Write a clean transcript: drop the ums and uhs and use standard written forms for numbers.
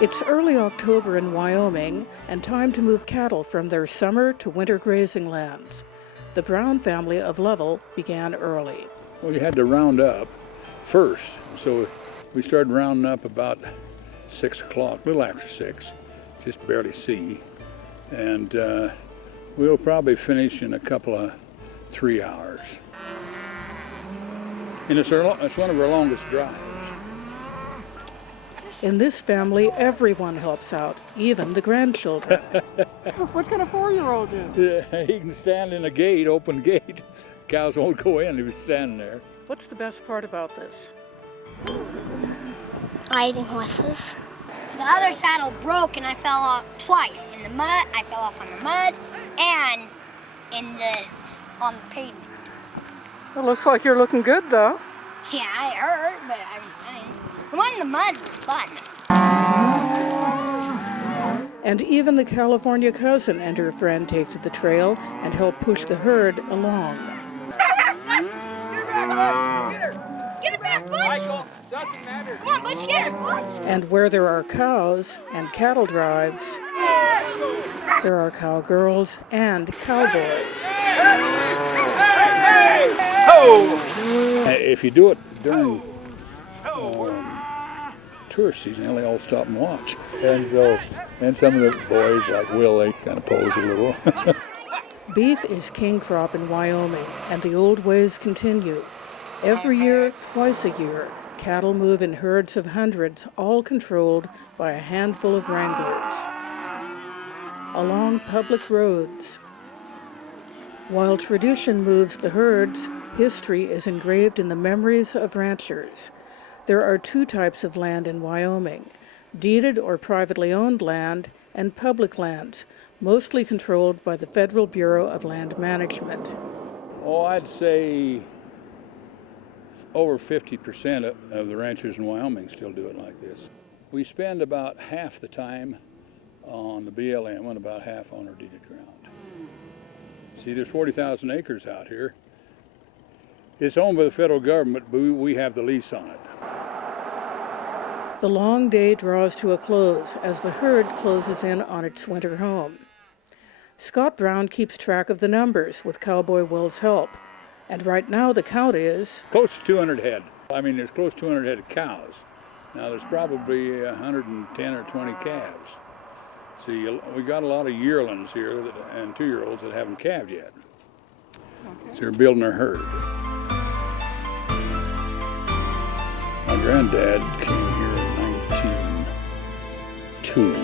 It's early October in Wyoming and time to move cattle from their summer to winter grazing lands. The Brown family of Lovell began early. Well, you had to round up first, so we started rounding up about 6 o'clock, a little after 6, just barely see. And we'll probably finish in a couple of 3 hours. And it's one of our longest drives. In this family, everyone helps out, even the grandchildren. What kind of 4-year-old is? Yeah, he can stand in a gate, open gate. Cows won't go in if he's standing there. What's the best part about this? Riding horses. The other saddle broke and I fell off twice. In the mud, I fell off on the mud and on the pavement. It looks like you're looking good, though. Yeah, I hurt, but the one in the mud was fun. And even the California cousin and her friend take to the trail and help push the herd along. Get her back, Butch! Michael, doesn't matter. Come on, Butch, get her, Butch! And where there are cows and cattle drives, there are cowgirls and cowboys. If you do it during tourist season, they all stop and watch. And some of the boys, like Will, they kind of pose a little. Beef is king crop in Wyoming, and the old ways continue. Every year, twice a year, cattle move in herds of hundreds, all controlled by a handful of wranglers, along public roads. While tradition moves the herds, history is engraved in the memories of ranchers. There are 2 types of land in Wyoming: deeded or privately owned land and public lands, mostly controlled by the Federal Bureau of Land Management. Oh, I'd say over 50% of the ranchers in Wyoming still do it like this. We spend about half the time on the BLM and about half on our deeded ground. See, there's 40,000 acres out here. It's owned by the federal government, but we have the lease on it. The long day draws to a close as the herd closes in on its winter home. Scott Brown keeps track of the numbers with Cowboy Will's help, and right now the count is close to 200 head. I mean, there's close to 200 head of cows. Now there's probably 110 or 20 calves. See, we got a lot of yearlings here and 2-year-olds that haven't calved yet. Okay. So they're building their herd. My granddad came here in 1902.